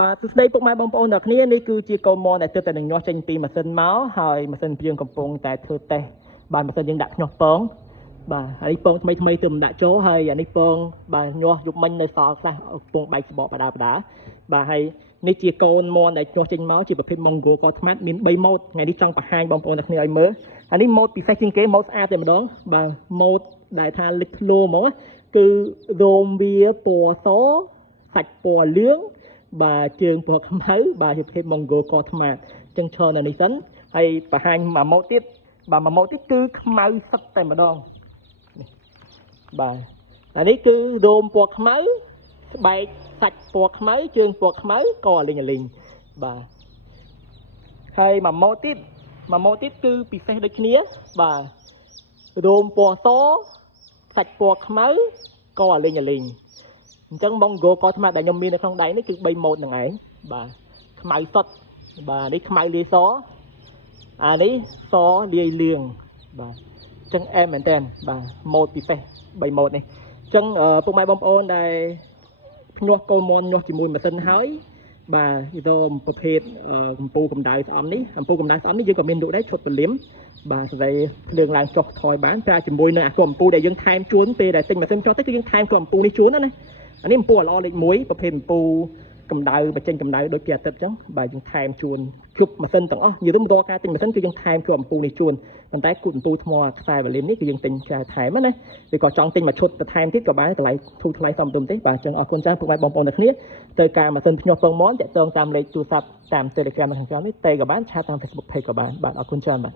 បាទសួស្តីពុកម៉ែបងប្អូនទាំងគ្នានេះគឺជាកូនមនដែលទើបតែនឹងញាស់ចេញពីម៉ាស៊ីនមកហើយម៉ាស៊ីនយើងកំពុងតែធ្វើតេស្តបាទម៉ាស៊ីនយើងដាក់ភ្ញាស់ពងបាទហើយពងថ្មីទើបដាក់ចូលហើយអានេះពងបាទញាស់យប់មិញនៅសល់ខ្លះពងបែកសបកបដាបាទហើយនេះជាកូនមនដែលញាស់ចេញមកជាប្រភេទម៉ុងហ្គោកថ្មាត់មាន3ម៉ូតថ្ងៃនេះចង់បង្ហាញបងប្អូនទាំងគ្នាឲ្យមើលអានេះម៉ូតពិសេសជាងគេម៉ូតស្អាតតែម្ដងបាទម៉ូតដែលថាលេចធ្លោហ្មងគឺរោមវាពណ៌សសាច់ពណ៌លឿងបាទជើងពណ៌ខ្មៅបាទជាប្រភេទម៉ុងហ្គោកថ្មាត់អញ្ចឹងឈរនៅនេះសិនហើយបង្ហាញមួយម៉ូតទៀតបាទមួយម៉ូតទៀតគឺខ្មៅសុទ្ធតែម្ដងបាទអានេះគឺរោមពណ៌ខ្មៅស្បែកសាច់ពណ៌ខ្មៅជើងពណ៌ខ្មៅកអាលីងបាទហើយមួយម៉ូតទៀតគឺពិសេសដូចគ្នាបាទរោមពណ៌សសាច់ពណ៌ខ្មៅកអាលីងអញ្ចឹងម៉ុងហ្គោកថ្មាត់ដែលខ្ញុំមាននៅក្នុងដៃនេះគឺ3ម៉ូតហ្នឹងឯងបាទខ្មៅសុទ្ធបាទនេះខ្មៅលាយសអានេះសលាយលឿងបាទអញ្ចឹងអែមមែនតើបាទម៉ូតពិសេស3ម៉ូតនេះអញ្ចឹងពុកម៉ែបងប្អូនដែលភ្ញាស់កូនមន់ញាស់ជាមួយម៉ាស៊ីនហើយបាទទៅប្រភេទកម្ពូកម្ដៅស្អំនេះកម្ពូកម្ដៅស្អំនេះយើងក៏មានលក់ដែរឈុតពលាមបាទស្រីភ្លើងឡើងចុះថយបានប្រើជាមួយនឹងអាកម្ពូដែលយើងថែមជួនពេលដែលទិញម៉ាស៊ីនចុះទៅគឺយើងថែមកម្ពូនេះជួនណាអានេះអំពូល្អលេខ1ប្រភេទអំពូកម្ដៅបញ្ចេញកម្ដៅដូចពីអាទិត្យអញ្ចឹងបាទយើងថែមជួនជប់ម៉ាស៊ីនទាំងអស់និយាយទៅមកការទិញម៉ាស៊ីនគឺយើងថែមជួបអំពូនេះជួនប៉ុន្តែគូតអំពូថ្មខ្សែវ៉ាលីមនេះគឺយើងទិញចាថែមណាឬក៏ចង់ទិញមួយឈុតទៅថែមទៀតក៏បានតម្លៃធូរថ្លៃសមរម្យទេបាទអញ្ចឹងអរគុណច្រើនពុកម៉ែបងប្អូនទាំងគ្នាទៅការម៉ាស៊ីនភ្ញាស់ពងមន់តាក់ទងតាមលេខទូរស័ព្ទតាម Telegram ខាងក្រោមនេះទេក៏បានឆាតតាម Facebook Page ក៏បានបាទអរគុណច្រើនបាទ